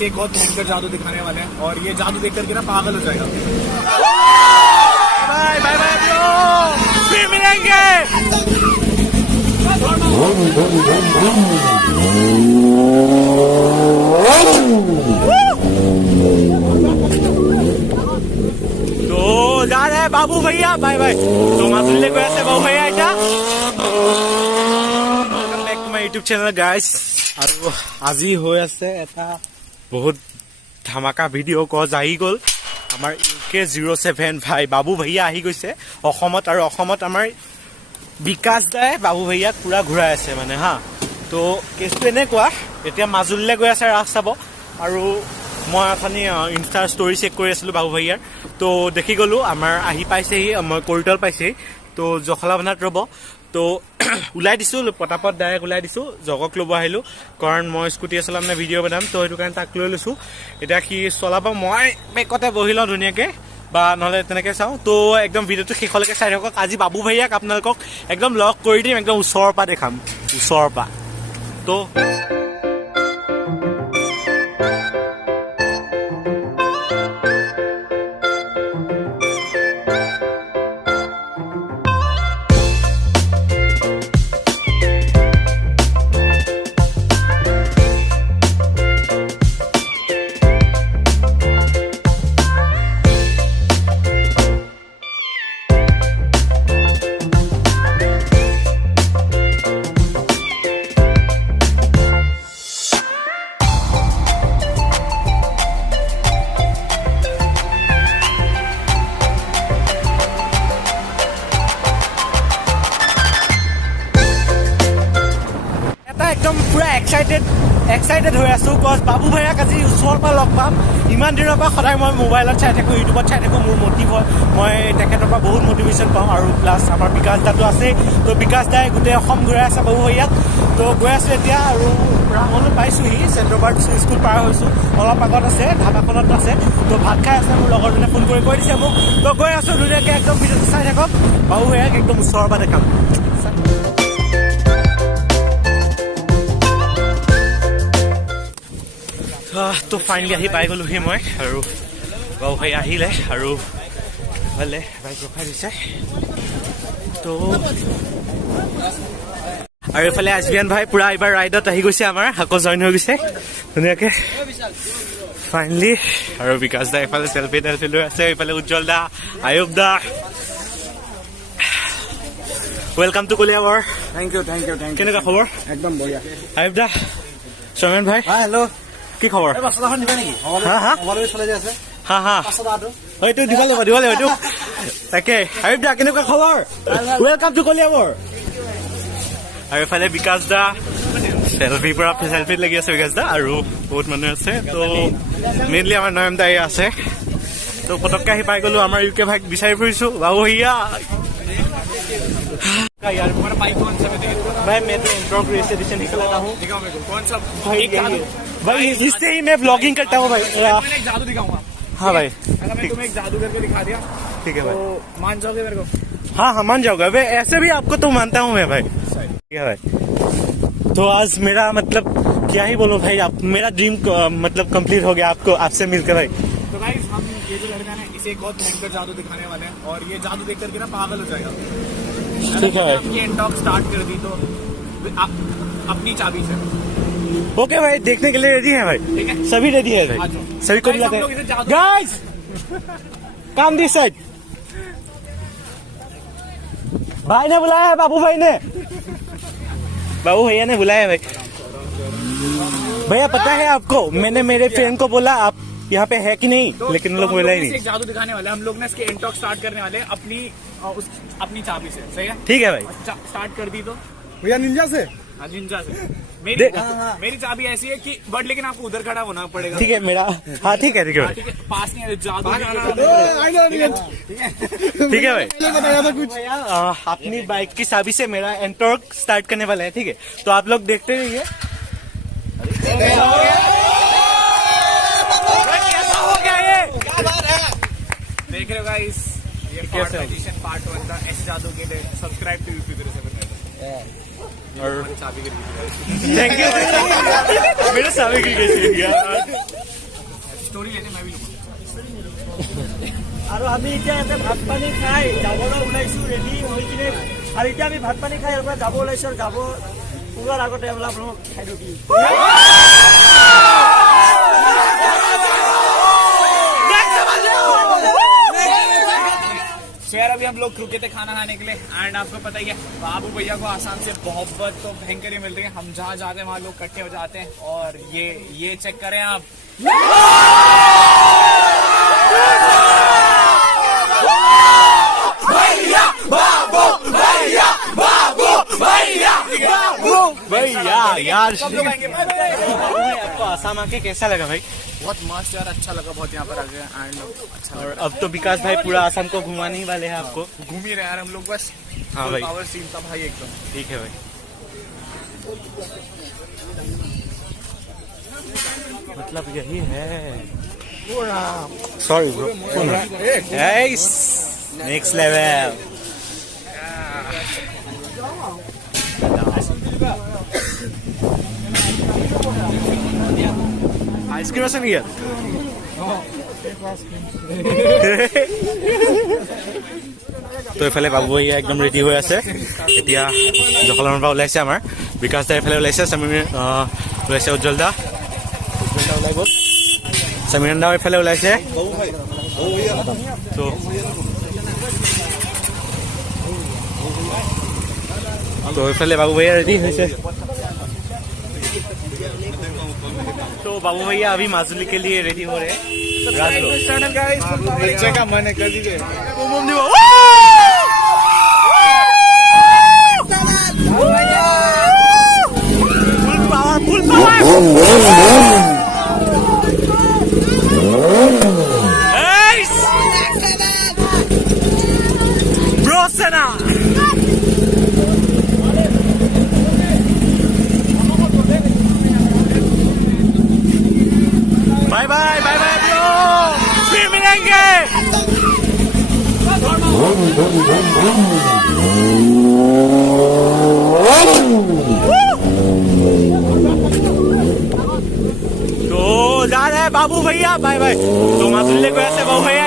इसे एक बहुत भयंकर जादू दिखाने वाले हैं और ये जादू देख करके ना पागल हो जाएगा। बाय बाय बाय ब्रो, फिर मिलेंगे। तो जा रहे हैं बाबू भैया, बाय बाय। तो মাজুলীলৈ গৈ আছে বাবু ভैया এটা। Welcome back to my YouTube channel guys. আৰু আজি হৈ আছে এটা বহুত ধামাকা ভিডিঅ' কজ আহি গ'ল আমাৰ UK07 ভাই বাবু ভैया আহি গৈছে অসমত। আৰু অসমত আমাৰ বিকাশ দাই বাবু ভैयाক পুৰা ঘূৰাই আছে মানে হা। তো কেছটো এনেকুৱা, এতিয়া মাজুলীলৈ গৈ আছে ৰাস চাব। আৰু মই অথনি ইনষ্টাৰ ষ্টৰি চেক কৰি আছিলোঁ বাবু ভैयाৰ। তো দেখি গ'লোঁ আমাৰ আহি পাইছেহি, মই কৰিডৰ পাইছেহি। তো জখলাবন্ধাত ৰ'ব। তো ওলাই দিছোঁ, পটাপট ডাইৰেক্ট ওলাই দিছোঁ। জগক ল'ব আহিলোঁ কাৰণ মই স্কুটি চলাম নে ভিডিঅ' বনাম। তো সেইটো কাৰণে তাক লৈ লৈছোঁ। এতিয়া সি চলাব, মই বেকতে বহি লওঁ ধুনীয়াকৈ, বা নহ'লে তেনেকৈ চাওঁ। তো একদম ভিডিঅ'টো শেষলৈকে চাই থাকক। আজি বাবু ভैयाক আপোনালোকক একদম লগ কৰি দিম, একদম ওচৰৰ পৰা দেখাম, ওচৰৰ পৰা। তো একদম পুৰা এক্সাইটেড হৈ আছোঁ বিকজ বাবু ভैयाক আজি ওচৰৰ পৰা লগ পাম। ইমান দিনৰ পৰা সদায় মই মোবাইলত চাই থাকোঁ, ইউটিউবত চাই থাকোঁ, মোৰ মটিভ হয়, মই তেখেতৰ পৰা বহুত মটিভেশ্যন পাওঁ। আৰু প্লাছ আমাৰ বিকাশ দাটো আছেই। তো বিকাশ দাই গোটেই অসম ঘূৰাই আছে বাবু ভैयाক। তো গৈ আছোঁ এতিয়া, আৰু ৰাঙলৈ পাইছোঁহি, চেণ্ট্ৰবাৰ্ট স্কুল পাৰ হৈছোঁ, অলপ আগত আছে, ধাবাখনত আছে। তো ভাত খাই আছে, মোৰ লগৰজনে ফোন কৰি কৈ দিছে মোক। তো গৈ আছোঁ ধুনীয়াকৈ, একদম ভিডিঅ'টো চাই থাকক, বাবু ভैयाক একদম ওচৰৰ পৰা দেখাম। তো ফাইনেলি আহি পাই গ'লোহি মই, আৰু বাবু ভैया আহিলে আৰু ভালে বাইক ৰখাই দিছে। তো আৰু এইফালে আজবিয়ান ভাই পুৰা এইবাৰ ৰাইডত আহি গৈছে, আমাৰ আকৌ জইন হৈ গৈছে ধুনীয়াকৈ ফাইনেলি। আৰু বিকাশ দা এইফালে চেল্ফি লৈ আছে, এইফালে উজ্জ্বল দা, আয়ুব দা। Welcome to Kaliabor. Thank you. কেনেকুৱা খবৰ? একদম বঢ়িয়া। আয়ুব দা, চমেন ভাই, হেল্ল', কি খবৰ? এইটো দিব লাগিব এইটো তাকে। আয়ুব দা কেনেকুৱা খবৰ? Welcome to Kaliabor. আৰু এইফালে বিকাশ দা চেল্ফিৰ পৰা চেল্ফিত লাগি আছে বিকাশ দা, আৰু বহুত মানুহ আছে। তো মেইনলি আমাৰ নয়ন দা আছে। তো পটককৈ আহি পাই গ'লোঁ, আমাৰ UK ভাইক বিচাৰি ফুৰিছোঁ। বাবু भैया यार तुम्हारा बाइक कौन सा? भाई मैं तो इंट्रो क्रिएशन एडिशन निकल रहा हूँ। दिखाओ मेरे को कौन सा भाई, इससे ही मैं ब्लॉगिंग करता हूँ भाई। मैं एक जादू दिखाऊंगा। हाँ भाई, अगर मैं तुम्हें एक जादू करके दिखा दिया, ठीक है भाई, तो मान जाओगे मेरे को? हाँ मान जाओगे। वे ऐसे भी आपको तो मानता हूँ मैं भाई, ठीक है भाई। तो आज मेरा मतलब क्या ही बोलूं भाई, आप मेरा ड्रीम मतलब कंप्लीट हो गया आपको, आपसे मिलकर भाई। तो भाई हम ये जो लड़का है इसे एक बहुत भयंकर जादू दिखाने वाले हैं और ये जादू देख करके ना पागल हो जाएगा। ठीक है भाई, ये टॉक स्टार्ट कर दी तो आप अपनी चाबी से। ओके भाई, देखने के लिए रेडी है भाई? ठीक है, सभी रेडी है भाई, सभी को बुलाते हैं गाइस। काम दिस साइड। भाई ने बुलाया है, बाबू भाई ने, बाबू भैया ने बुलाया है भाई। भैया पता है आपको, मैंने मेरे फ्रेंड को बोला आप यहाँ पे है कि नहीं, तो लेकिन लोग बोला ही नहीं। जादू दिखाने वाले हम लोग ना, इसके एंड टॉक स्टार्ट करने वाले अपनी चाबी से। सही है, ठीक है भाई, स्टार्ट कर दी। तो भैया निंजा से, निंजा से मेरी चाबी ऐसी है कि बट लेकिन आपको उधर खड़ा होना पड़ेगा। ठीक है मेरा, हाँ ठीक है पास नहीं है जादू। ठीक है भाई, बताया था कुछ। अपनी बाइक की चाबी से मेरा एंड टॉक स्टार्ट करने वाला है, ठीक है? तो आप लोग देखते रहिए। देख रहे हो गाइस, ये पार्ट 1 था ऐसे जादू के लिए। Subscribe to YouTube. और थैंक यू मेरा चाबी गिर गई स्टोरी लेने मैं भी लूँगा আৰু আমি এতিয়া ইয়াতে ভাত পানী খাই যাবলৈ ওলাইছোঁ ৰেডি হৈ কিনে আৰু এতিয়া আমি ভাত পানী খাই ইয়াৰ পৰা যাব ওলাইছোঁ আৰু যাব ওলোৱাৰ আগতে আপোনালোকক খাই দিওঁ কি सो यार अभी हम लोग रुके थे खाना खाने के लिए एंड आपको पता ही है बाबू भैया को आसाम से मोहब्बत तो भयंकर ही मिल रही है हम जहाँ जाते हैं वहाँ लोग इकट्ठे हो जाते हैं और ये चेक करें आप भैया यार सब लोग आएंगे आपको आसाम आके कैसा लगा भाई बहुत मस्त यार अच्छा लगा बहुत यहाँ पर आ गए एंड अच्छा और अब तो विकास भाई पूरा आसाम को घुमाने ही वाले हैं आपको घूम ही रहे यार हम लोग बस हाँ भाई पावर सीन था भाई एकदम ठीक है भाई मतलब यही है sorry bro next level ice cream আছে নেকি তো এইফালে বাবু ভৈয়া একদম ৰেডি হৈ আছে এতিয়া জখলামৰ পৰা ওলাইছে আমাৰ বিকাশ দা এইফালে ওলাইছে সমীৰ ওলাইছে উজ্জ্বল দা ওলাই গ'ল সমীৰণ দাও এইফালে ওলাইছে তো এইফালে বাবু ভৈয়া ৰেডি হৈছে तो बाबू भैया अभी माजुली के लिए रेडी हो रहे हैं बच्चे का मन है कर दीजिए फुल पावर ब्रो सेना bye bye bye bye bro फिर मिलेंगे तो जा रहे हैं बाबू भैया बाय बाय तो मातुल्ले को ऐसे बाबू भैया